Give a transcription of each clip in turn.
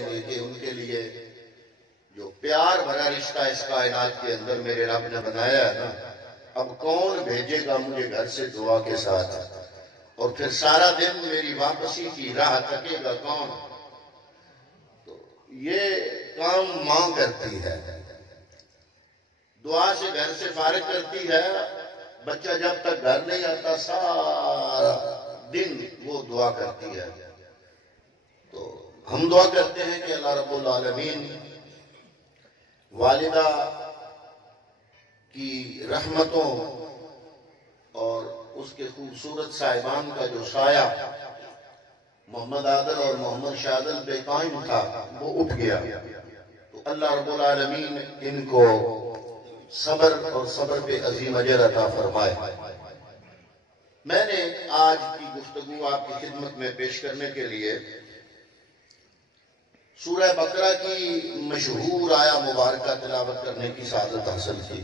پڑیں گے کہ ان کے لیے جو پیار بھرا رشتہ اس کائنات کے اندر میرے رب نے بنایا ہے نا، اب کون بھیجے گا مجھے گھر سے دعا کے ساتھ، اور پھر سارا دن میری واپسی کی راہ تکے گا کون؟ تو یہ کام ماں کرتی ہے، دعا سے گھر سے فارغ کرتی ہے، بچہ جب تک گھر نہیں آتا سارا دن وہ دعا کرتی ہے۔ تو ہم دعا کرتے ہیں کہ اللہ رب العالمین والدہ کی رحمتوں اور اس کے خوبصورت صاحبان کا جو سایہ محمد عادل اور محمد شادل پہ قائم تھا وہ اٹھ گیا، تو اللہ رب العالمین ان کو صبر اور صبر پہ عظیم اجر عطا فرمائے۔ میں نے آج کی گفتگو آپ کی خدمت میں پیش کرنے کے لیے سورہ بقرہ کی مشہور آیا مبارکہ تلاوت کرنے کی سعادت حاصل کی۔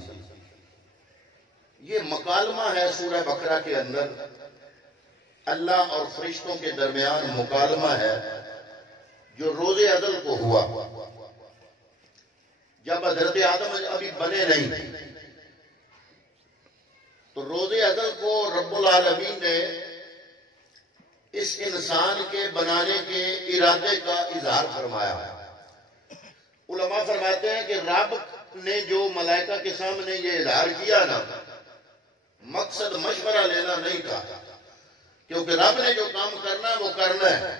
یہ مکالمہ ہے سورہ بقرہ کے اندر، اللہ اور فرشتوں کے درمیان مکالمہ ہے جو روز ازل کو ہوا جب حضرت آدم ابھی بنے نہیں، تو روز ازل کو رب العالمین نے اس انسان کے بنانے کے ارادے کا اظہار فرمایا۔ علماء فرماتے ہیں کہ رب نے جو ملائکہ کے سامنے یہ اظہار کیا نا، مقصد مشورہ لینا نہیں تھا، کیونکہ رب نے جو کام کرنا ہے وہ کرنا ہے۔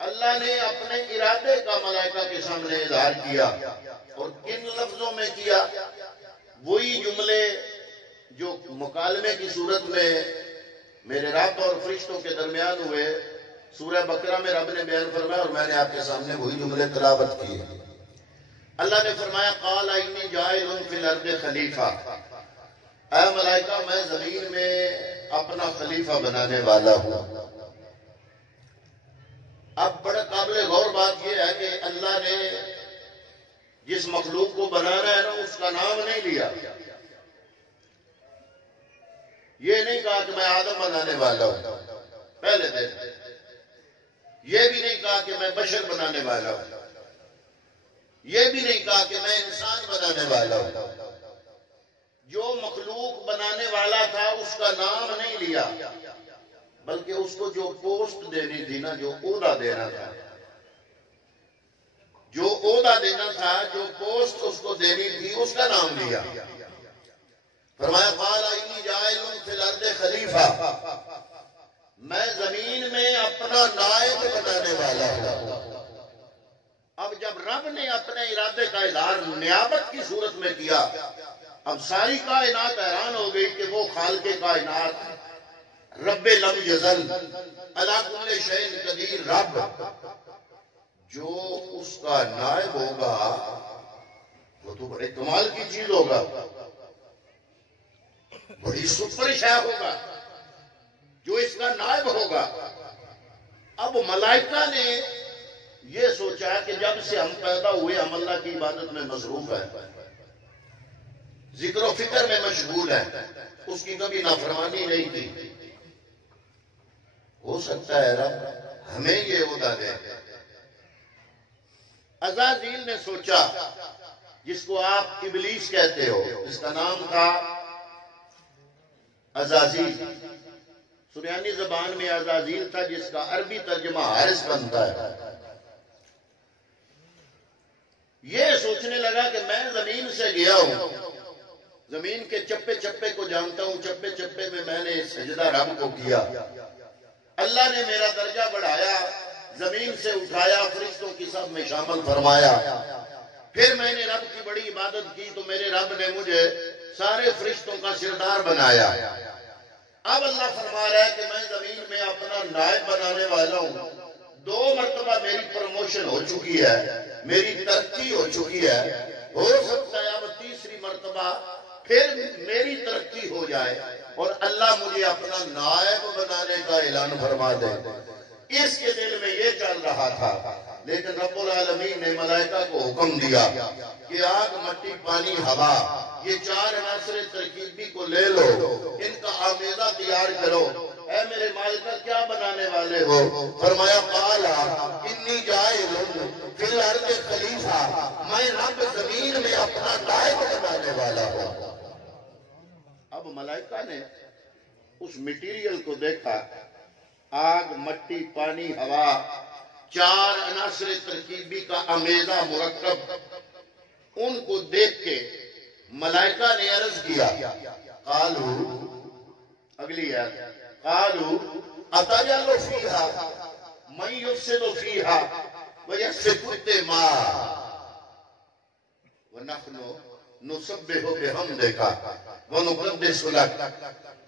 اللہ نے اپنے ارادے کا ملائکہ کے سامنے اظہار کیا، اور کن لفظوں میں کیا؟ وہی جملے جو مکالمے کی صورت میں میرے رب اور فرشتوں کے درمیان ہوئے سورہ بقرہ میں رب نے بیان فرمایا، اور میں نے آپ کے سامنے وہی جملے تلاوت کیے۔ اللہ نے فرمایا قال انی جاعل فی الارض خلیفہ، اے ملائکہ میں زمین میں اپنا خلیفہ بنانے والا ہوں۔ اب بڑا قابل غور بات یہ ہے کہ اللہ نے جس مخلوق کو بنانا ہے نا اس کا نام نہیں لیا، یہ نہیں کہا کہ میں آدم بنانے والا ہوں پہلے دن، یہ بھی نہیں کہا کہ میں بشر بنانے والا ہوں، یہ بھی نہیں کہا کہ میں انسان بنانے والا ہوں۔ جو مخلوق بنانے والا تھا اس کا نام نہیں لیا، بلکہ اس کو جو پوسٹ دینی تھی نا، جو عہدہ دینا تھا، جو عہدہ دینا تھا، جو پوسٹ اس کو دینی تھی، اس کا نام لیا۔ فرمایا قال انی جاعل فی الارض خلیفہ، میں زمین میں اپنا نائب بنانے والا ہوں۔ اب جب رب نے اپنے ارادے کا اظہار نیابت کی صورت میں کیا، اب ساری کائنات حیران ہو گئی کہ وہ خالق کائنات رب لم یزل علی کل شیء قدیر رب، جو اس کا نائب ہوگا وہ تو بڑے کمال کی چیز ہوگا، بڑی سپر شے ہوگا جو اس کا نائب ہوگا۔ اب ملائکہ نے یہ سوچا کہ جب سے ہم پیدا ہوئے ہم اللہ کی عبادت میں مصروف ہیں، ذکر و فکر میں مشغول ہیں، اس کی کبھی نافرمانی نہیں کی، ہو سکتا ہے رب ہمیں یہ عہدہ دے۔ عزازیل نے سوچا، جس کو آپ ابلیس کہتے ہو، اس کا نام تھا عزازیل، سریانی زبان میں عزازیل تھا، جس کا عربی ترجمہ حارس بنتا ہے۔ یہ سوچنے لگا کہ میں زمین سے گیا ہوں، زمین کے چپے چپے کو جانتا ہوں، چپے چپے میں میں نے سجدہ رب کو کیا، اللہ نے میرا درجہ بڑھایا، زمین سے اٹھایا، فرشتوں کی سب میں شامل فرمایا، پھر میں نے رب کی بڑی عبادت کی تو میرے رب نے مجھے سارے فرشتوں کا سردار بنایا۔ اب اللہ فرما رہا ہے کہ میں زمین میں اپنا نائب بنانے والا ہوں، 2 مرتبہ میری پروموشن ہو چکی ہے، میری ترقی ہو چکی ہے، ہو سکتا ہے اب تیسری مرتبہ پھر میری ترقی ہو جائے اور اللہ مجھے اپنا نائب بنانے کا اعلان فرما دے۔ اس کے دل میں یہ چل رہا تھا، لیکن رب العالمین نے ملائکہ کو حکم دیا کہ آگ، مٹی، پانی، ہوا، یہ 4 عناصر ترکیبی کو لے لو، ان کا آمیزہ تیار کرو۔ اے میرے مالکہ کیا بنانے والے ہو؟ فرمایا قال انی جاعل فی الارض خلیفہ، میں رب زمین میں اپنا قائد بنانے والا ہوں۔ اب ملائکہ نے اس میٹیریل کو دیکھا، آگ، مٹی، پانی، ہوا، 4 عناصر ترکیبی کا امیزہ مرکب، ان کو دیکھ کے ملائکہ نے عرض کیا، قالو، اگلی آیت، قالو اتجعل فیہا من یفسد فیہا ویسفک الدماء ونحن نسبح بحمدک ونقدس لک۔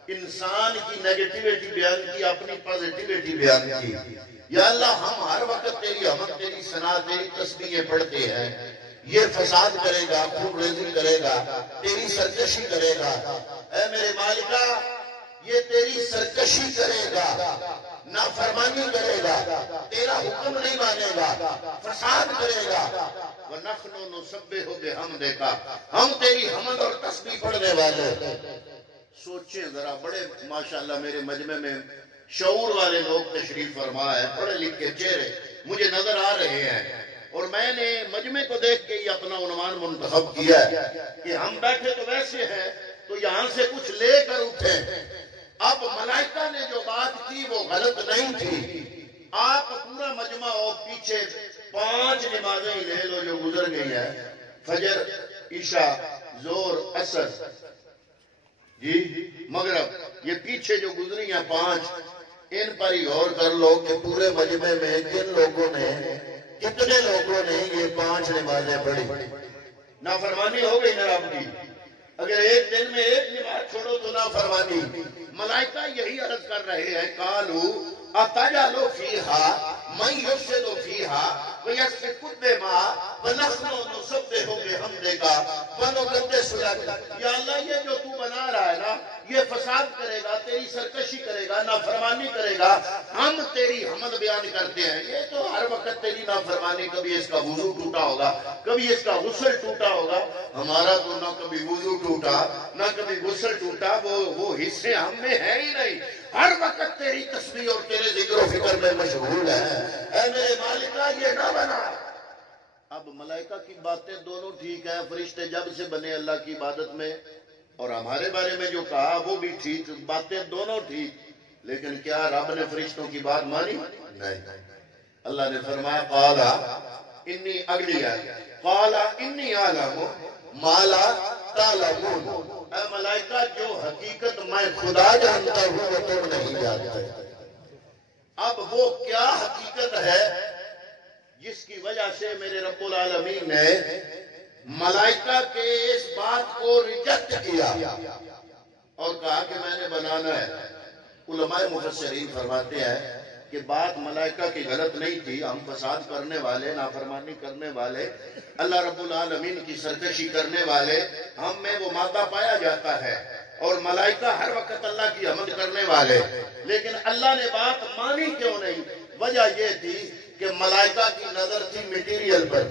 انسان کی نیگیٹیویٹی بیان کی، اپنی پازیٹیویٹی بیان کی۔ یا اللہ، ہم ہر وقت تیری حمد، تیری ثنا، تیری تسبیحیں پڑھتے ہیں، یہ فساد کرے گا، خوب ریزی کرے گا، تیری سرکشی کرے گا۔ اے میرے مالکہ، یہ تیری سرکشی کرے گا، نافرمانی کرے گا، تیرا حکم نہیں مانے گا، فساد کرے گا۔ وَنَحْنُ نُسَبِّحُ بِحَمْدِكَ، ہم تیری حمد اور تسبیح پڑھنے والے۔ سوچیں ذرا، بڑے ماشاءاللہ میرے مجمع میں شعور والے لوگ تشریف فرما ہے، پڑھے لکھے چہرے مجھے نظر آ رہے ہیں، اور میں نے مجمع کو دیکھ کے یہ اپنا عنوان منتخب کیا ہے کہ ہم بیٹھے تو ویسے ہیں تو یہاں سے کچھ لے کر اٹھیں۔ اب ملائکہ نے جو بات کی وہ غلط نہیں تھی۔ آپ پورا مجمع ہو، پیچھے 5 نمازیں ہی لے لو جو گزر گئی ہیں، فجر، عشاء، ظہر، عصر، جی مغرب، یہ پیچھے جو گزری ہیں 5، ان پر ہی غور کر لو کہ پورے مجمع میں کتنے لوگوں نے یہ 5 نمازیں پڑھی۔ نافرمانی ہو گئی نا رب کی، اگر ایک دن میں ایک نماز چھوڑو تو نافرمانی۔ ملائکہ یہی عرض کر رہے ہیں، قالو اتجعل فیہا من یفسد فیہا ویسفک الدماء ونحن نسبح بحمدک ونقدس لک۔ یا اللہ، یہ جو تو بنا رہا ہے نا، یہ فساد کرے گا، تیری سرکشی کرے گا، نافرمانی کرے گا، ہم تیری حمد بیان کرتے ہیں۔ یہ تو ہر وقت تیری نافرمانی، کبھی اس کا وضو ٹوٹا ہوگا، کبھی اس کا غسل ٹوٹا ہوگا، ہمارا تو نہ کبھی وضو ٹوٹا نہ کبھی غسل ٹوٹا، وہ حصے ہم میں ہے ہی نہیں، ہر وقت تیری تسبیح اور تیرے ذکر و فکر میں مشغول ہے۔ اے میرے مالکہ، یہ نہ بنا۔ اب ملائکہ کی باتیں دونوں ٹھیک ہیں، فرشتے جب سے بنے اللہ کی عبادت میں، اور ہمارے بارے میں جو کہا وہ بھی ٹھیک، باتیں دونوں ٹھیک، لیکن کیا رب نے فرشتوں کی بات مانی؟ نہیں۔ اللہ نے فرمایا، قال انی، اگلی آیت، قال انی اعلم ما لا تعلمون۔ اے ملائکہ، جو حقیقت میں خدا جانتا ہوں وہ تم نہیں جانتے۔ اب وہ کیا حقیقت ہے جس کی وجہ سے میرے رب العالمین نے ملائکہ کے اس بات کو ریجیکٹ کیا اور کہا کہ میں نے بنانا ہے؟ علماء مفسرین فرماتے ہیں کہ بات ملائکہ کی غلط نہیں تھی، ہم فساد کرنے والے، نافرمانی کرنے والے، اللہ رب العالمین کی سرکشی کرنے والے، ہم میں وہ مادہ پایا جاتا ہے، اور ملائکہ ہر وقت اللہ کی حمد کرنے والے، لیکن اللہ نے بات مانی کیوں نہیں؟ وجہ یہ تھی کہ ملائکہ کی نظر تھی میٹیریل پر،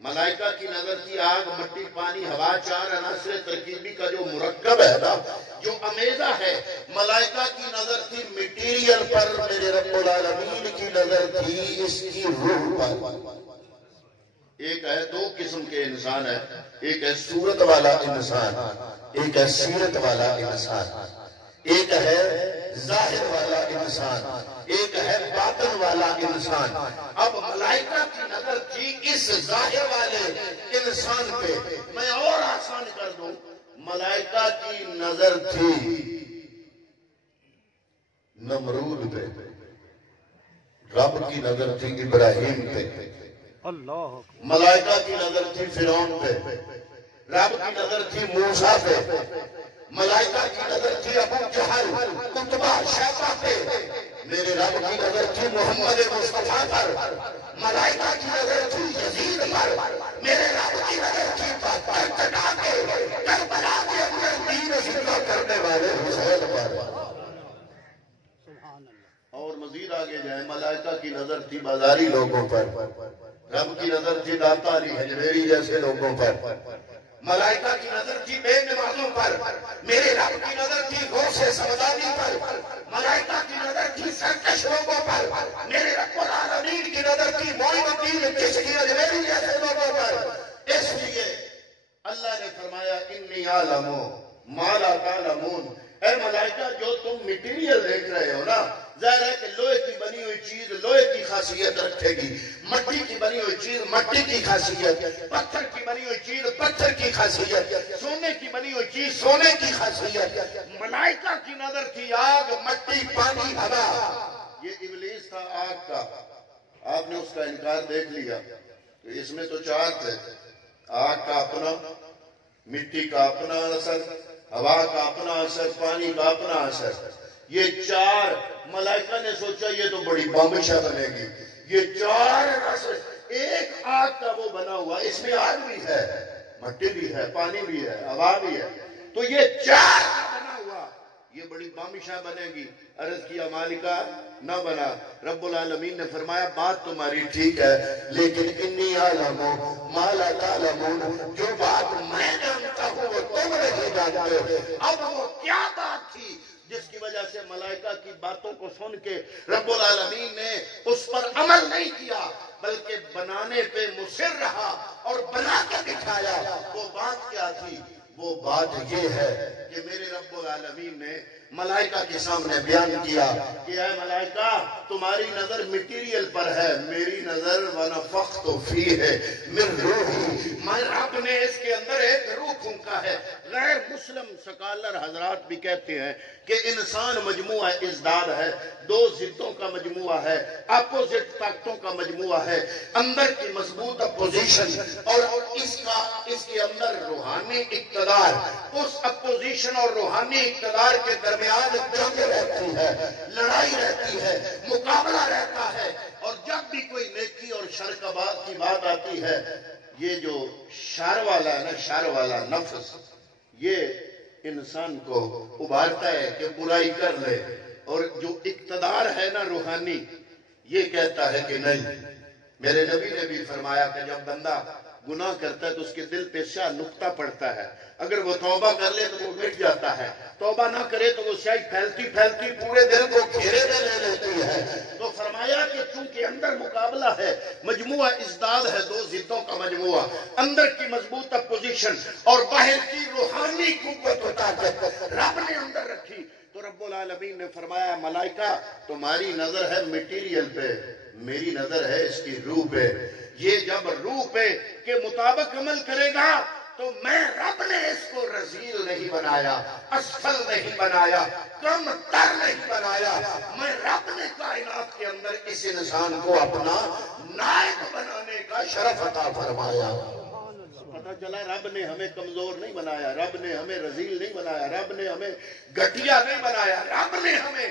ملائکہ کی نظر تھی آگ، مٹی، پانی، ہوا، 4 عناصر ترکیبی کا جو مرکب ہے نا، جو امیزہ ہے، ملائکہ کی نظر تھی میٹیریل پر، میرے رب العالمین کی نظر تھی اس کی روح پر۔ ایک ہے، 2 قسم کے انسان ہے، ایک ہے صورت والا انسان، ایک ہے سیرت والا انسان، ایک ہے ظاہر والا انسان، ایک ہے باطن والا انسان۔ اب ملائکہ کی نظر تھی اس ظاہر والے انسان پہ، میں اور آسان کر دوں، ملائکہ کی نظر تھی نمرود پہ، رب کی نظر تھی ابراہیم پہ، ملائکہ کی نظر تھی فرعون پہ، رب کی نظر تھی موسیٰ پہ، ملائکہ کی نظر تھی ابو جہل، عتبہ، شیبہ پہ، میرے رب کی نظر تھی محمد مصطفیٰ پر، ملائکہ کی نظر تھی یزید پر، میرے رب کی نظر تھی کربلا کے اندر دین زندہ کرنے والے حسین پر۔ اور مزید آگے جائیں، ملائکہ کی نظر تھی بازاری لوگوں پر، رب کی نظر تھی داتاری ہجویری جیسے لوگوں پر، ملائکہ کی نظر تھی بے نمازوں پر، میرے رب کی نظر تھی غوث سمدانی پر، ملائکہ کی نظر تھی سرکش لوگوں پر، میرے رب العالمین کی نظر تھی معین کس کی میری جیسے لوگوں پر؟ اس لیے اللہ نے فرمایا انی عالم ما لا تعلمون، اے ملائکہ جو تم میٹیریل دیکھ رہے ہو نا، ظاہر ہے کہ لوہے کی بنی ہوئی چیز لوہے کی خاصیت رکھے گی، مٹی کی بنی ہوئی چیز مٹی کی خاصیت، پتھر کی بنی ہوئی چیز پتھر کی خاصیت، سونے کی بنی ہوئی چیز سونے کی خاصیت۔ ملائکہ کی نظر تھی آگ، مٹی، پانی، ہوا، یہ ابلیس تھا آگ کا، آپ نے اس کا انکار دیکھ لیا۔ تو اس میں تو چار تھے، آگ کا اپنا، مٹی کا اپنا اثر، ہوا کا اپنا اثر، پانی کا اپنا اثر۔ یہ چار ملائکہ نے سوچا یہ تو بڑی بامشہ بنے گی، یہ چار اثر ایک آگ کا وہ بنا ہوا، اس میں آگ بھی ہے، مٹی بھی ہے، پانی بھی ہے، ہوا بھی ہے، تو یہ چار کا بنا ہوا یہ بڑی بامشہ بنے گی۔ عرض کیا مالکہ نہ بنا۔ رب العالمین نے فرمایا بات تمہاری ٹھیک ہے، لیکن انی عالم ما لا تعلمون، جو بات میں جانتا ہوں وہ تم نہیں جانتے۔ اب وہ کیا بات تھی جس کی وجہ سے ملائکہ کی باتوں کو سن کے رب العالمین نے اس پر عمل نہیں کیا بلکہ بنانے پہ مصر رہا اور بنا کے دکھایا؟ وہ بات کیا تھی؟ وہ بات یہ ہے کہ میرے رب العالمین نے ملائکہ کے سامنے بیان کیا کہ اے ملائکہ تمہاری نظر میٹیریل پر ہے، میری نظر وَنَفَخْتُ فِيهِ مِن رُوحِي، میں رب نے اس کے اندر ایک روح پھونکا ہے۔ غیر مسلم سکالر حضرات بھی کہتے ہیں کہ انسان مجموعہ ازداد ہے، دو ضدوں کا مجموعہ ہے، اپوزٹ طاقتوں کا مجموعہ ہے، اندر کی مضبوط اپوزیشن اور اس کے اندر روحانی اقتدار، اس اپوزیشن اور روحانی اقتدار کے درمیان جنگ رہتی ہے، لڑائی رہتی ہے، مقابلہ رہتا ہے، اور جب بھی کوئی نیکی اور شر کی بات آتی ہے، یہ جو شر والا ہے نا، شر والا نفس، یہ انسان کو ابھارتا ہے کہ برائی کر لے، اور جو اقتدار ہے نا روحانی، یہ کہتا ہے کہ نہیں۔ میرے نبی نے بھی فرمایا کہ جب بندہ گناہ کرتا ہے تو اس کے دل پہ سیاہ نقطہ پڑتا ہے، اگر وہ توبہ کر لے تو وہ مٹ جاتا ہے، توبہ نہ کرے تو وہ سیاہی پھیلتی پھیلتی پورے دل کو گھیرے میں لے لیتی ہے۔ تو فرمایا کہ چونکہ اندر مقابلہ ہے، مجموعہ ازداد ہے، دو ضدوں کا مجموعہ، اندر کی مضبوط اپوزیشن اور باہر کی روحانی قوت و طاقت رب نے اندر رکھی، تو رب العالمین نے فرمایا ملائکہ تمہاری نظر ہے میٹیریل پہ، میری نظر ہے اس کی روح پہ۔ یہ جب روح پہ کے مطابق عمل کرے گا تو میں رب نے اس کو رذیل نہیں بنایا، اسفل نہیں بنایا، کم تر نہیں بنایا، میں رب نے کائنات کے اندر اس انسان کو اپنا نائب بنانے کا شرف عطا فرمایا۔ پتہ چلا رب نے ہمیں کمزور نہیں بنایا، رب نے ہمیں رذیل نہیں بنایا، رب نے ہمیں گھٹیا نہیں بنایا، رب نے ہمیں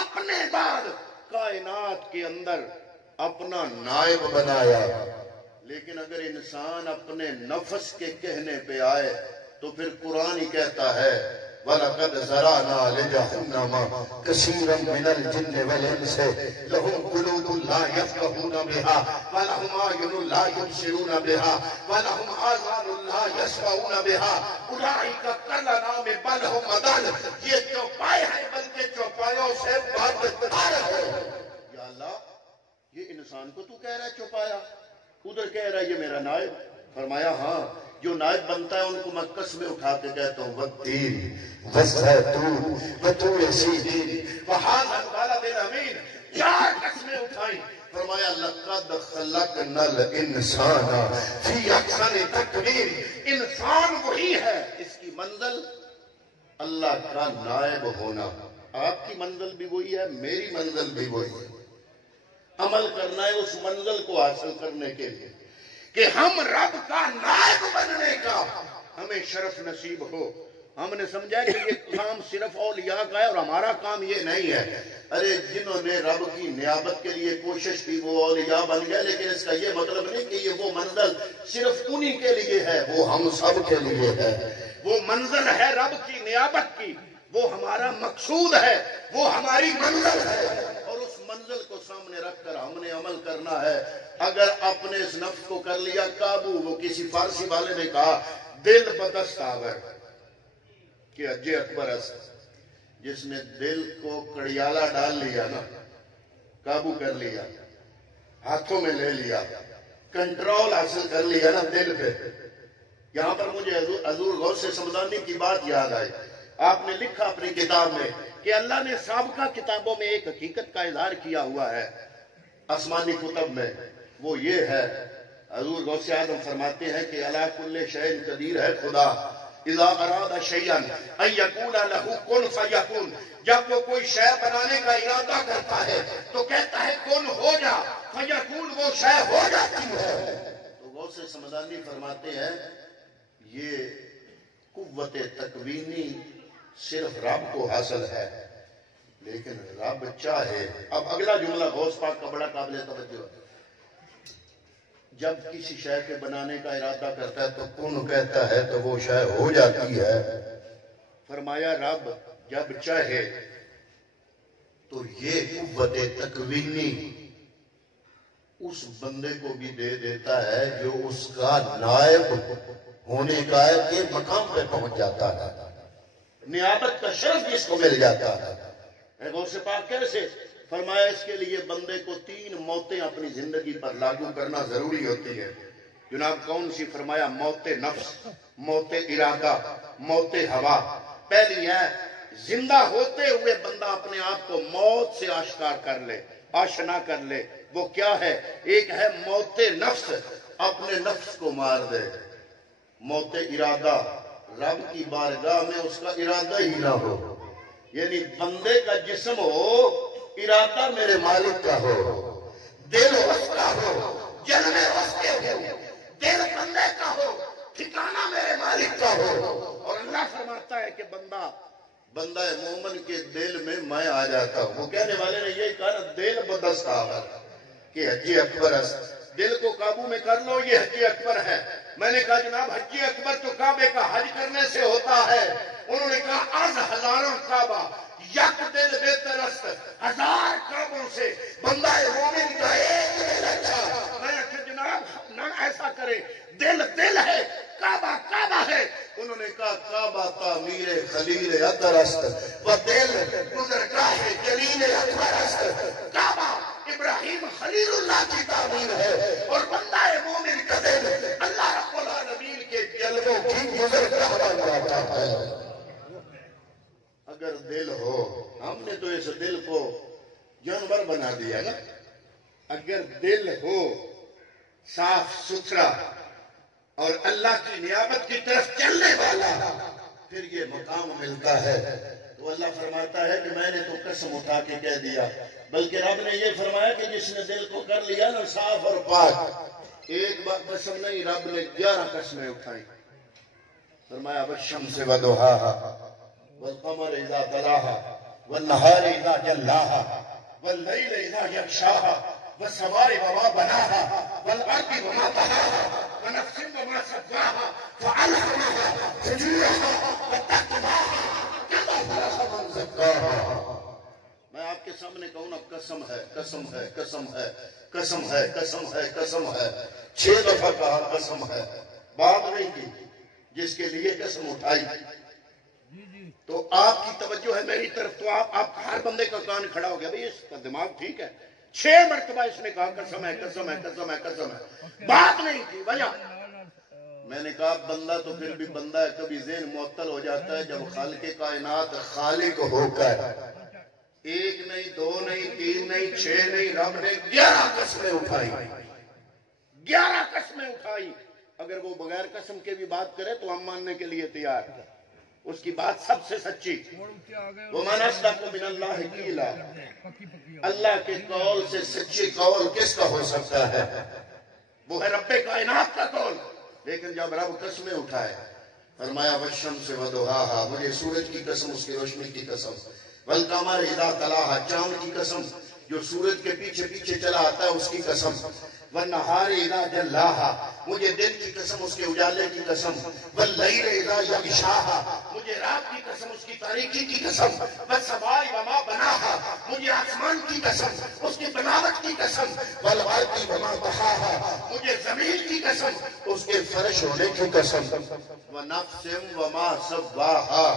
اپنے بعد کائنات کے اندر اپنا نائب بنایا۔ لیکن اگر انسان اپنے نفس کے کہنے پہ آئے تو پھر قرآن ہی کہتا ہے وَلَقَدْ زَرَعْنَا لِجَهَنَّمَ كَثِيرًا مِنَ الْجِنِّ وَالْإِنسِ لَهُمْ قُلُوبٌ لَا يَفْقَهُونَ بِهَا وَلَهُمْ أَعْيُنٌ لَا يُبْصِرُونَ بِهَا وَلَهُمْ آذَانٌ لَا يَسْمَعُونَ بِهَا أُولَٰئِكَ كَالْأَنْعَامِ بَلْ هُمْ أَضَلُّ، یہ چوپائے ہیں بلکہ چوپایوں سے بدتر ہے۔ یا اللہ یہ انسان کو تو کہہ رہا ہے چوپایا، ادھر کہہ رہا ہے یہ میرا نائب۔ فرمایا ہاں جو نائب بنتا ہے ان کو میں قسمیں اٹھا کے کہتا ہوں وَالتِّينِ وَالزَّيْتُونِ وَطُورِ سِينِينَ وَهَٰذَا الْبَلَدِ الْأَمِينِ، چار قسمیں اٹھائیں۔ فرمایا لَقَدْ خَلَقْنَا الْإِنسَانَ فِي أَحْسَنِ تَقْوِيمٍ، انسان وہی ہے، اس کی منزل اللہ کا نائب ہونا۔ آپ کی منزل بھی وہی ہے، میری منزل بھی وہی ہے۔ عمل کرنا ہے اس منزل کو حاصل کرنے کے لیے کہ ہم رب کا نائب بننے کا ہمیں شرف نصیب ہو۔ ہم نے سمجھا کہ یہ کام صرف اولیاء کا ہے اور ہمارا کام یہ نہیں ہے۔ ارے جنہوں نے رب کی نیابت کے لیے کوشش کی وہ اولیاء بن گئے، لیکن اس کا یہ مطلب نہیں کہ یہ وہ منزل صرف انہی کے لیے ہے، وہ ہم سب کے لیے ہے۔ وہ منزل ہے رب کی نیابت کی، وہ ہمارا مقصود ہے، وہ ہماری منزل ہے، اور اس منزل کو سامنے رکھ کر ہم نے عمل کرنا ہے۔ اگر اپنے اس نفس کو کر لیا قابو، وہ کسی فارسی والے نے کہا دل بدست آور کہ اجے اکبر است، جس نے دل کو کڑیالہ ڈال لیا نا، قابو کر لیا، ہاتھوں میں لے لیا، کنٹرول حاصل کر لیا نا دل پہ. یہاں پر مجھے حضور غوث سمدانی کی بات یاد آئی. آپ نے لکھا اپنی کتاب میں کہ اللہ نے سابقہ کتابوں میں ایک حقیقت کا اظہار کیا ہوا ہے آسمانی کتب میں. وہ یہ ہے، حضور غوث اعظم فرماتے ہیں کہ علی کل شیء قدیر ہے خدا، اذا اراد شیئا ان یقول له کن فیکون. جب وہ کوئی شے بنانے کا ارادہ کرتا ہے تو کہتا ہے کن ہو جا، فیکون وہ شے ہو جاتی ہے. تو غوث سمدانی فرماتے ہیں یہ قوت تکوینی صرف رب کو حاصل ہے، لیکن رب چاہے. اب اگلا جملہ غوث پاک کا بڑا قابل توجہ ہے. جب کسی شے کے بنانے کا ارادہ کرتا ہے تو کن کہتا ہے تو وہ شے ہو جاتی ہے. فرمایا رب جب چاہے تو یہ قوت تکوینی اس بندے کو بھی دے دیتا ہے جو اس کا نائب ہونے کا ہے کہ مقام پہ پہنچ جاتا ہے، نیابت کا شرف جس کو مل جاتا ہے. غوث پاک کیسے؟ فرمایا اس کے لیے بندے کو 3 موتیں اپنی زندگی پر لاگو کرنا ضروری ہوتی ہے. جناب کون سی؟ فرمایا موت نفس، موت ارادہ، موت ہوا. پہلی ہے زندہ ہوتے ہوئے بندہ اپنے آپ کو موت سے آشکار کر لے، آشنا کر لے. وہ کیا ہے؟ ایک ہے موت نفس، اپنے نفس کو مار دے. موت ارادہ، رب کی بارگاہ میں اس کا ارادہ ہی نہ ہو، یعنی بندے کا جسم ہو، ارادہ میرے مالک کا ہو، دل اس کا ہو، جلوے اس کے ہو، دل بندے کا ہو، ٹھکانہ میرے مالک کا ہو. اور اللہ فرماتا ہے کہ بندہ مومن کے دل میں میں آ جاتا ہوں. وہ کہنے والے نے یہی کہا نا دل بدست آور کہ حج اکبر است. دل کو قابو میں کر لو، یہ حج اکبر ہے. میں نے کہا جناب حج اکبر تو کعبے کا حج کرنے سے ہوتا ہے. انہوں نے کہا از ہزاروں کعبہ یک دل بہتر است. 1000 کعبوں سے بندہ مومن کا ایک دل اچھا. میں نے کہا جناب نہ ایسا کرے، دل ہے، کعبہ کعبہ ہے. انہوں نے کہا کعبہ تعمیر خلیل اطہر است و دل گزرگاہ جلیل اکبر است. کعبہ ابراہیم خلیل اللہ کی تعمیر ہے اور بندہ مومن کا دل اللہ رب العالمین کے جلووں کی گزرگاہ بن جاتا ہے. اگر دل ہو، ہم نے تو اس دل کو جانور بنا دیا نا. اگر دل ہو صاف ستھرا اور اللہ کی نیابت کی طرف چلنے والا، پھر یہ مقام ملتا ہے. تو اللہ فرماتا ہے کہ میں نے تو قسم اٹھا کے کہہ دیا، بلکہ رب نے یہ فرمایا کہ جس نے دل کو کر لیا نا صاف اور پاک، ایک بار قسم نہیں، رب نے 11 قسمیں اٹھائی. فرمایا والشمس وضحاها والقمر اذا تلاها والنهار اذا جلاها والليل اذا يغشاها والسماء وما بناها والارض وما طحاها ونفس وما سواها فألهمها فجورها وتقواها كما خلق من زكاها. میں آپ کے سامنے کہوں نا قسم ہے، قسم ہے، قسم ہے، قسم ہے، قسم ہے، قسم ہے. 6 دفعہ کہا قسم ہے، بات نہیں کی. جس کے لیے قسم اٹھائی تو آپ کی توجہ ہے میری طرف، تو آپ ہر بندے کا کان کھڑا ہو گیا بھئی اس کا دماغ ٹھیک ہے. 6 مرتبہ اس نے کہا قسم ہے، قسم ہے، قسم ہے، قسم ہے، بات نہیں کی. وجہ میں نے کہا بندہ تو پھر بھی بندہ ہے، کبھی ذہن معطل ہو جاتا ہے جب خالق کائنات خالق ہو کر 1 نہیں 2 نہیں 3 نہیں 6 نہیں، رب نے 11 قسمیں اٹھائی. 11 قسمیں اٹھائی. اگر وہ بغیر قسم کے بھی بات کرے تو ہم ماننے کے لیے تیار ہیں. اس کی بات سب سے سچی. وَمَنْ أَصْدَقُ مِنَ اللَّهِ قِيلًا، اللہ کے قول سے سچی قول کس کا ہو سکتا ہے؟ وہ ہے رب کائنات کا قول. لیکن جب رب قسمیں اٹھائے، فرمایا وَالشَّمْسِ وَضُحَاهَا، مجھے سورج کی قسم، اس کی روشنی کی قسم، وَالْقَمَرِ إِذَا تَلَاهَا، چاند کی قسم جو سورج کے پیچھے پیچھے چلا آتا ہے اس کی قسم، وَالنَّهَارِ إِذَا جَلَّاهَا، مجھے دن کی قسم، اس کے اجالے کی قسم، وَاللَّيْلِ إِذَا يَغْشَاهَا، مجھے رات کی قسم، اس کی تاریکی کی قسم، وَالسَّمَاءِ وَمَا بَنَاهَا، مجھے آسمان کی قسم، اس کی بناوٹ کی قسم، وَالْأَرْضِ وَمَا طَحَاهَا، مجھے زمین کی قسم، اس کے فرش ہونے کی قسم، وَنَفْسٍ وَمَا سَوَّاهَا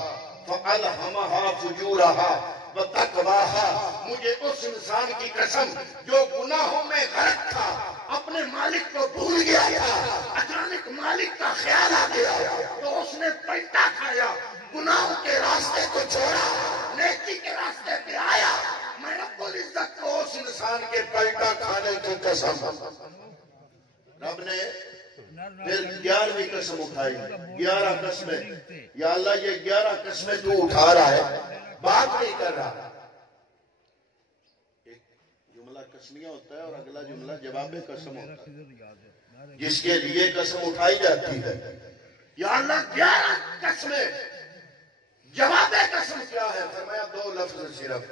فَأَلْهَمَهَا فُجُورَهَا، وتقواہا، مجھے اس انسان کی قسم جو گناہوں میں غرق تھا، اپنے مالک کو بھول گیا تھا، اچانک مالک کا خیال آ گیا تو اس نے پلٹا کھایا، گناہوں کے راستے کو چھوڑا، نیکی کے راستے پہ آیا۔ میں رب العزت کو اس انسان کے پلٹا کھانے کی قسم۔ رب نے پھر 11ویں قسم اٹھائی، 11 قسمیں۔ یا اللہ یہ 11 قسمیں تو اٹھا رہا ہے، بات نہیں کر رہا۔ ایک جملہ قسمیہ ہوتا ہے اور اگلا جملہ جواب قسم ہوتا ہے، جس کے لیے قسم اٹھائی جاتی ہے۔ یا اللہ 11 قسمیں، جواب قسم کیا ہے؟ فرمایا 2 لفظ، صرف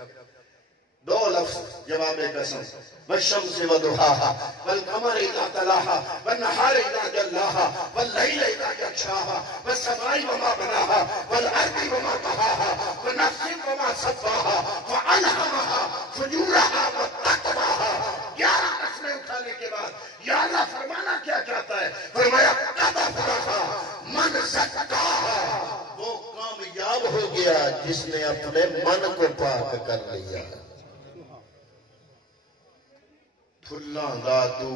2 لفظ جواب قسم۔ والشمس وضحاها والقمر اذا تلاها والنهار اذا جلاها والليل اذا يغشاها والسماء وما بناها والارض وما طحاها ونفس وما سواها فالهمها فجورها وتقواها۔ 11 قسمیں اٹھانے کے بعد یا اللہ فرمانا کیا چاہتا ہے؟ فرمایا قد افلح من زکاها، وہ کامیاب ہو گیا جس نے اپنے من کو پاک کر لیا۔ پھلاں دا تو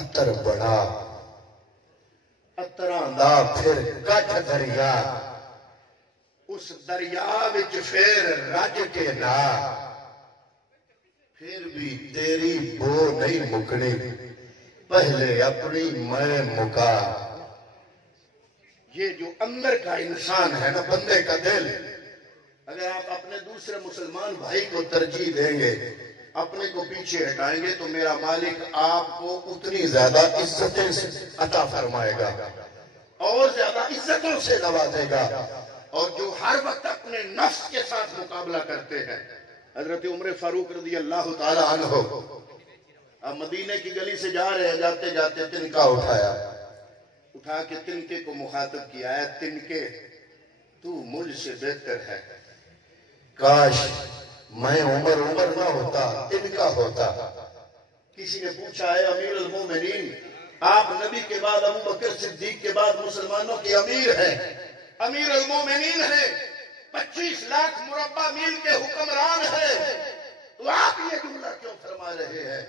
اتر بڑا، اتراں دا پھر کٹ دریا، اس دریا وچ پھر رج کے نا، پھر بھی تیری بو نہیں مکنی، پہلے اپنی میں مکا۔ یہ جو اندر کا انسان ہے نا، بندے کا دل، اگر آپ اپنے دوسرے مسلمان بھائی کو ترجیح دیں گے، اپنے کو پیچھے ہٹائیں گے، تو میرا مالک آپ کو اتنی زیادہ عزتیں عطا فرمائے گا اور زیادہ عزتوں سے نوازے گا۔ اور جو ہر وقت اپنے نفس کے ساتھ مقابلہ کرتے ہیں، حضرت عمر فاروق رضی اللہ تعالی عنہ اب مدینے کی گلی سے جا رہے ہیں، جاتے جاتے تنکا اٹھایا، اٹھا کے تنکے کو مخاطب کیا ہے، تنکے تو مجھ سے بہتر ہے، کاش میں عمر نہ ہوتا، تنکا ہوتا۔ کسی نے پوچھا ہے امیر المومنین، آپ نبی کے بعد ابو بکر صدیق کے بعد مسلمانوں کے امیر ہیں، امیر المومنین ہیں، 25 لاکھ مربع میل کے حکمران ہیں، تو آپ یہ جملہ کیوں فرما رہے ہیں؟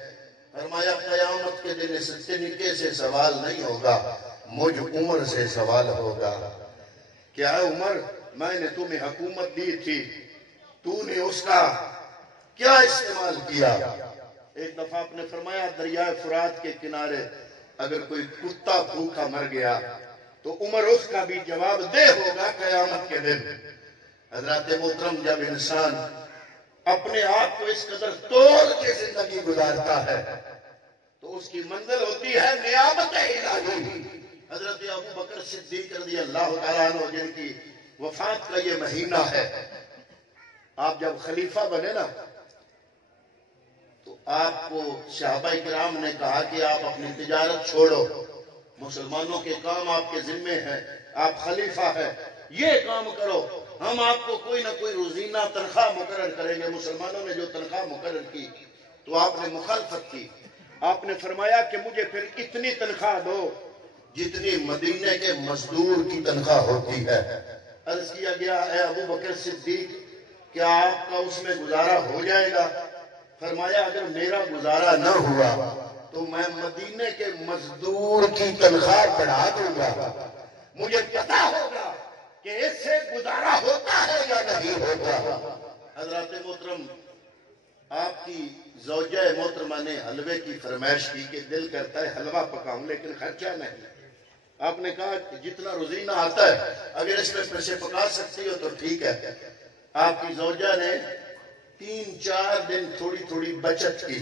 فرمایا قیامت کے دن اس تنکے سے سوال نہیں ہوگا، مجھ عمر سے سوال ہوگا۔ کیا ہے عمر، میں نے تمہیں حکومت دی تھی، تو نے اس کا کیا استعمال کیا؟ ایک دفعہ آپ نے فرمایا دریائے فرات کے کنارے اگر کوئی کتا بھوکا مر گیا تو عمر اس کا بھی جواب دہ ہوگا قیامت کے دن۔ حضرات محترم، جب انسان اپنے آپ کو اس قدر توڑ کے زندگی گزارتا ہے تو اس کی منزل ہوتی ہے نیابت الہی۔ حضرت ابو بکر صدیق رضی اللہ تعالیٰ عنہ، جن کی وفات کا یہ مہینہ ہے، آپ جب خلیفہ بنے نا تو آپ کو صحابہ کرام نے کہا کہ آپ اپنی تجارت چھوڑو، مسلمانوں کے کام آپ کے ذمے ہیں، آپ خلیفہ ہیں، یہ کام کرو، ہم آپ کو کوئی نہ کوئی روزینہ تنخواہ مقرر کریں گے۔ مسلمانوں نے جو تنخواہ مقرر کی تو آپ نے مخالفت کی، آپ نے فرمایا کہ مجھے پھر اتنی تنخواہ دو جتنی مدینے کے مزدور کی تنخواہ ہوتی ہے۔ عرض کیا گیا اے ابو بکر صدیق، کیا آپ کا اس میں گزارا ہو جائے گا؟ فرمایا اگر میرا گزارا نہ ہوا تو میں مدینے کے مزدور کی تنخواہ بڑھا دوں گا، مجھے پتا ہوگا کہ اس سے گزارا ہوتا ہے یا نہیں ہوتا۔ حضرات محترم، آپ کی زوجہ محترمہ نے حلوے کی فرمائش کی کہ دل کرتا ہے حلوہ پکاؤں لیکن خرچہ نہیں۔ آپ نے کہا کہ جتنا روزینہ آتا ہے اگر اس میں پیسے پکا سکتی ہو تو ٹھیک ہے۔ آپ کی زوجہ نے 3-4 دن تھوڑی تھوڑی بچت کی،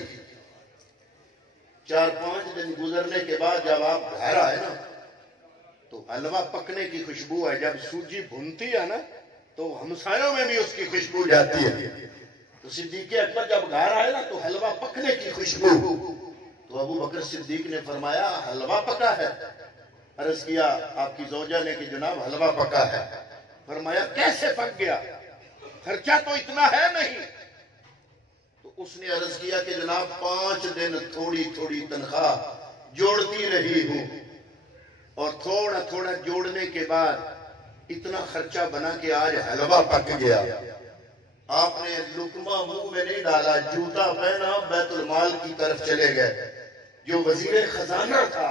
4-5 دن گزرنے کے بعد جب آپ گھر آئے نا تو حلوہ پکنے کی خوشبو ہے، جب سوجی بھنتی ہے نا تو ہمسایوں میں بھی اس کی خوشبو جاتی ہے۔ تو صدیق اکبر جب گھر آئے نا تو حلوہ پکنے کی خوشبو، تو ابو بکر صدیق نے فرمایا حلوہ پکا ہے؟ عرض کیا آپ کی زوجہ نے کہ جناب حلوہ پکا ہے۔ فرمایا کیسے پک گیا؟ خرچہ تو اتنا ہے نہیں۔ تو اس نے عرض کیا کہ جناب 5 دن تھوڑی تھوڑی تنخواہ جوڑتی رہی ہوں اور تھوڑا تھوڑا جوڑنے کے بعد اتنا خرچہ بنا کہ آج حلوہ پک گیا۔ آپ نے لقمہ منہ میں نہیں ڈالا، جوتا پہنا، بیت المال کی طرف چلے گئے۔ جو وزیر خزانہ تھا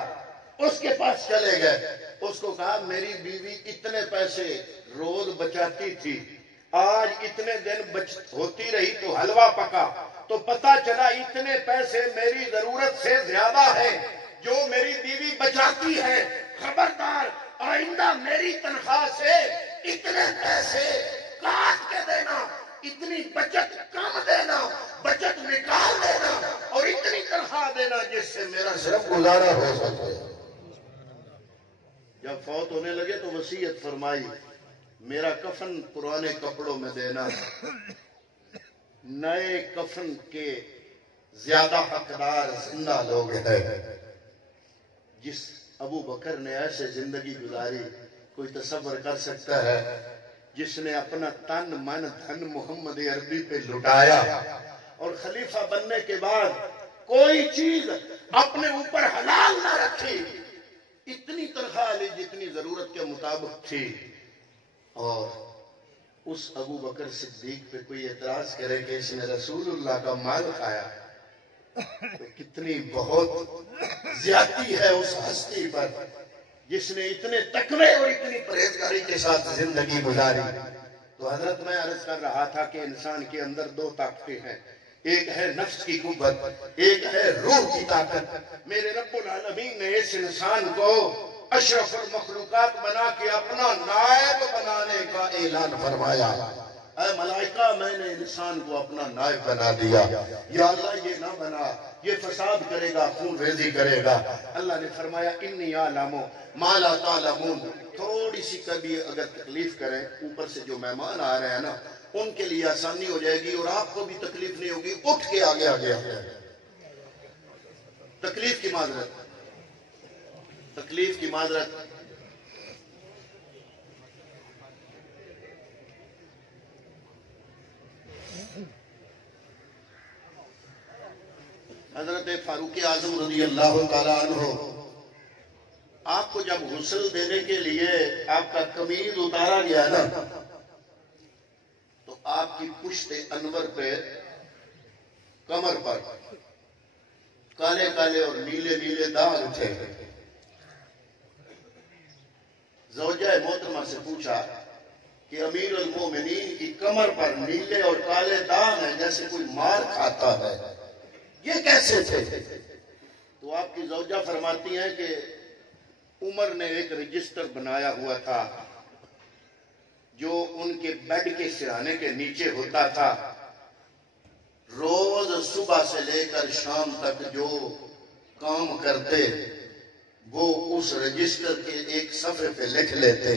اس کے پاس چلے گئے، اس کو کہا میری بیوی اتنے پیسے روز بچاتی تھی، آج اتنے دن ہوتی رہی تو حلوہ پکا تو پتا چلا اتنے پیسے میری ضرورت سے زیادہ ہے جو میری بیوی بچاتی ہے، خبردار آئندہ میری تنخواہ سے اتنے پیسے کاٹ کے دینا، اتنی بچت کم دینا، بچت نکال دینا اور اتنی تنخواہ دینا جس سے میرا صرف گزارا ہو سکے۔ جب فوت ہونے لگے تو وصیت فرمائی میرا کفن پرانے کپڑوں میں دینا، نئے کفن کے زیادہ حقدار زندہ لوگ ہیں۔ جس ابو بکر نے ایسے زندگی گزاری کوئی تصور کر سکتا ہے؟ جس نے اپنا تن من دھن محمد عربی پہ لٹایا اور خلیفہ بننے کے بعد کوئی چیز اپنے اوپر حلال نہ رکھی، اتنی تنخواہ لی جتنی ضرورت کے مطابق تھی۔ اور اس ابو بکر صدیق پہ کوئی اعتراض کرے کہ اس نے رسول اللہ کا مال کھایا تو کتنی بہت زیادتی ہے اس ہستی پر جس نے اتنے تقوی اور اتنی پرہیزگاری کے ساتھ زندگی گزاری۔ تو حضرت میں عرض کر رہا تھا کہ انسان کے اندر دو طاقتیں ہیں، ایک ہے نفس کی قوت، ایک ہے روح کی طاقت۔ میرے رب العالمین نے اس انسان کو اشرف المخلوقات بنا کے اپنا نائب بنانے کا اعلان فرمایا۔ اے ملائکہ میں نے انسان کو اپنا نائب بنا دیا، یا اللہ یہ نہ بنا، یہ فساد کرے گا، خون ریزی کرے گا۔ اللہ نے فرمایا انی اعلم ما لا تعلمون، تھوڑی سی کبھی اگر تکلیف کریں، اوپر سے جو مہمان آ رہے ہیں نا ان کے لیے آسانی ہو جائے گی اور آپ کو بھی تکلیف نہیں ہوگی، اٹھ کے آگے آگے تکلیف کی معذرت، تکلیف کی معذرت۔ حضرت فاروق اعظم رضی اللہ تعالیٰ عنہ آپ کو جب غسل دینے کے لیے آپ کا قمیض اتارا گیا نا تو آپ کی پشت انور پہ کمر پر کالے کالے اور نیلے نیلے داغ تھے۔ زوجہ محترمہ سے پوچھا کہ امیر المومنین کی کمر پر نیلے اور کالے داغ ہیں جیسے کوئی مار کھاتا ہے، یہ کیسے تھے؟ تو آپ کی زوجہ فرماتی ہیں کہ عمر نے ایک رجسٹر بنایا ہوا تھا جو ان کے بیڈ کے سرہانے کے نیچے ہوتا تھا، روز صبح سے لے کر شام تک جو کام کرتے وہ اس رجسٹر کے ایک صفحے پہ لکھ لیتے،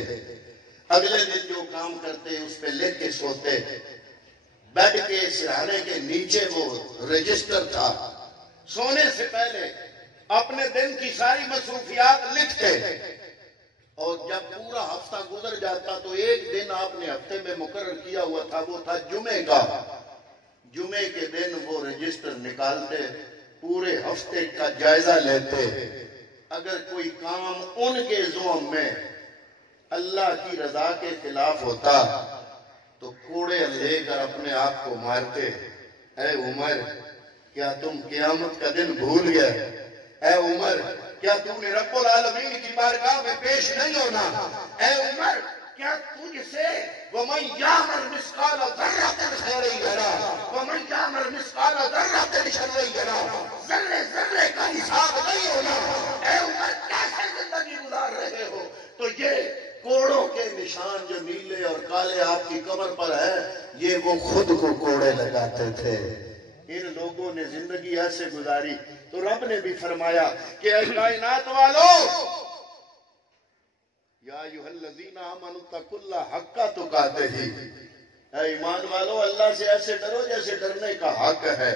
اگلے دن جو کام کرتے اس پہ لکھ کے سوتے۔ بیڈ کے سرہانے کے نیچے وہ رجسٹر تھا، سونے سے پہلے اپنے دن کی ساری مصروفیات لکھتے اور جب پورا ہفتہ گزر جاتا تو ایک دن آپ نے ہفتے میں مقرر کیا ہوا تھا، وہ تھا جمعے کا۔ جمعے کے دن وہ رجسٹر نکالتے، پورے ہفتے کا جائزہ لیتے، اگر کوئی کام ان کے ذوق میں اللہ کی رضا کے خلاف ہوتا تو کوڑے لے کر اپنے آپ کو مارتے۔ اے عمر کیا تم قیامت کا دن بھول گئے؟ اے عمر کیا تم نے رب العالمین کی بارگاہ میں پیش نہیں ہونا؟ اے عمر کیا تجھ سے وَمَنْ يَعْمَلْ مِثْقَالَ ذَرَّةٍ خَيْرًا يَرَهُ وَمَنْ يَعْمَلْ مِثْقَالَ ذَرَّةٍ شَرًّا يَرَهُ، ذرے ذرے کا حساب نہیں ہونا۔ اے عمر کیسے زندگی گزار رہے ہو؟ تو یہ کوڑوں کے نشان جو نیلے اور کالے آپ کی کمر پر ہے، یہ وہ خود کو کوڑے لگاتے تھے۔ ان لوگوں نے زندگی ایسے گزاری تو رب نے بھی فرمایا کہ اے کائنات والو یا ایھا الذین آمنوا اتقوا اللہ حق تقاتہ، اے ایمان والو اللہ سے ایسے ڈرو جیسے ڈرنے کا حق ہے۔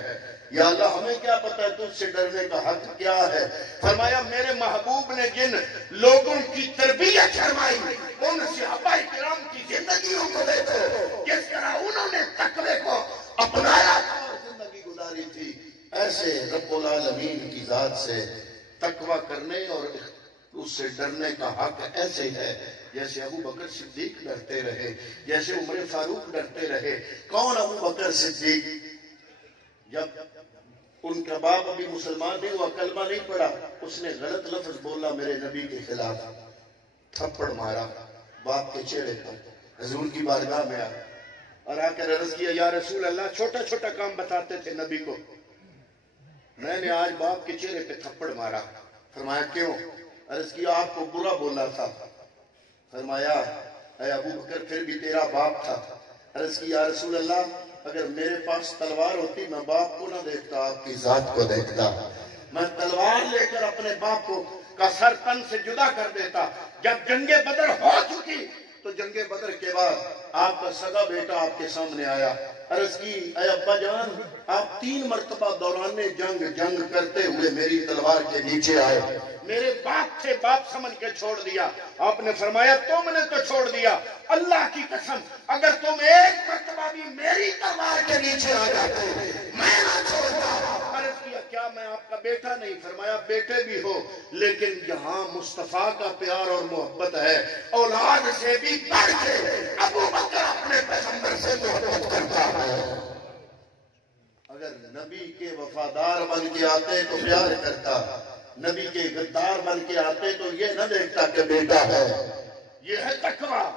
یا اللہ ہمیں کیا پتہ ہے تجھ سے ڈرنے کا حق کیا ہے؟ فرمایا میرے محبوب نے جن لوگوں کی تربیت فرمائی ان صحابہ کرام کی زندگیوں کو دیکھو، جس طرح انہوں نے تقوی کو اپنایا اور زندگی گزاری تھی، ایسے رب العالمین کی ذات سے تقوی کرنے اور اس سے ڈرنے کا حق ایسے ہے جیسے ابو بکر صدیق ڈرتے رہے، جیسے عمر فاروق ڈرتے رہے۔ کون ابو بکر صدیق؟ جب ان کا باپ ابھی مسلمان نہیں ہوا، کلمہ نہیں پڑا، اس نے غلط لفظ بولا میرے نبی کے خلاف، تھپڑ مارا باپ کے چہرے پر، حضور کی بارگاہ میں آیا اور آ کر عرض کیا یا رسول اللہ، چھوٹا چھوٹا کام بتاتے تھے نبی کو، میں نے آج باپ کے چہرے پہ تھپڑ مارا۔ فرمایا کیوں؟ عرض کیا آپ کو برا بولا تھا۔ فرمایا اے ابو بکر پھر بھی تیرا باپ تھا۔ عرض کی یا رسول اللہ، اگر میرے پاس تلوار ہوتی میں باپ کو نہ دیکھتا، آپ کی ذات کو دیکھتا، میں تلوار لے کر اپنے باپ کو کا سر تن سے جدا کر دیتا۔ جب جنگ بدر ہو چکی تو جنگ بدر کے بعد آپ کا سگا بیٹا آپ کے سامنے آیا، عرض کی اے ابا جان، آپ 3 مرتبہ دوران جنگ کرتے ہوئے میری تلوار کے نیچے آئے، میرے باپ تھے، باپ سمجھ کے چھوڑ دیا۔ آپ نے فرمایا تم نے تو چھوڑ دیا، اللہ کی قسم اگر تم 1 مرتبہ بھی میری تلوار کے نیچے آ جاتے میں نہ چھوڑتا۔ عرض کیا کیا میں آپ کا بیٹا نہیں؟ فرمایا بیٹے بھی ہو، لیکن یہاں مصطفیٰ کا پیار اور محبت ہے، اولاد سے بھی بڑھ کے ابو بکر اپنے پیغمبر سے محبت کرتا ہے۔ اگر نبی کے وفادار بن کے آتے تو پیار کرتا، نبی کے غدار بن کے آتے تو یہ نہ دیکھتا کہ بیٹا ہے۔ یہ ہے تقویٰ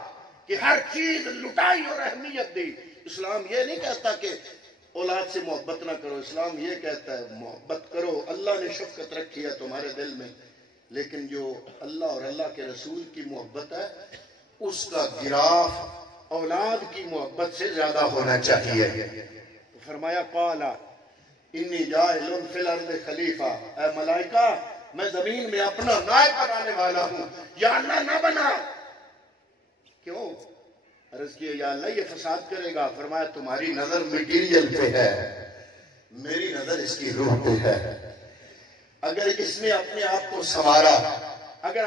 کہ ہر چیز لٹائی اور اہمیت دی۔ اسلام یہ نہیں کہتا کہ اولاد سے محبت نہ کرو، اسلام یہ کہتا ہے محبت کرو، اللہ نے شفقت رکھی ہے تمہارے دل میں، لیکن جو اللہ اور اللہ کے رسول کی محبت ہے اس کا گراف اولاد کی محبت سے زیادہ ہونا چاہیے۔ فرمایا قال انی جاعل فی الارض خلیفہ، اے ملائکہ میں زمین میں اپنا نائب بنانے والا ہوں، یا اللہ نہ بنا۔ کیوں؟ عرض کیا یا اللہ یہ فساد کرے گا۔ فرمایا تمہاری نظر میٹیریل پہ ہے، میری نظر اس کی روح پہ ہے۔ اگر اس نے اپنے آپ کو سنوارا، اگر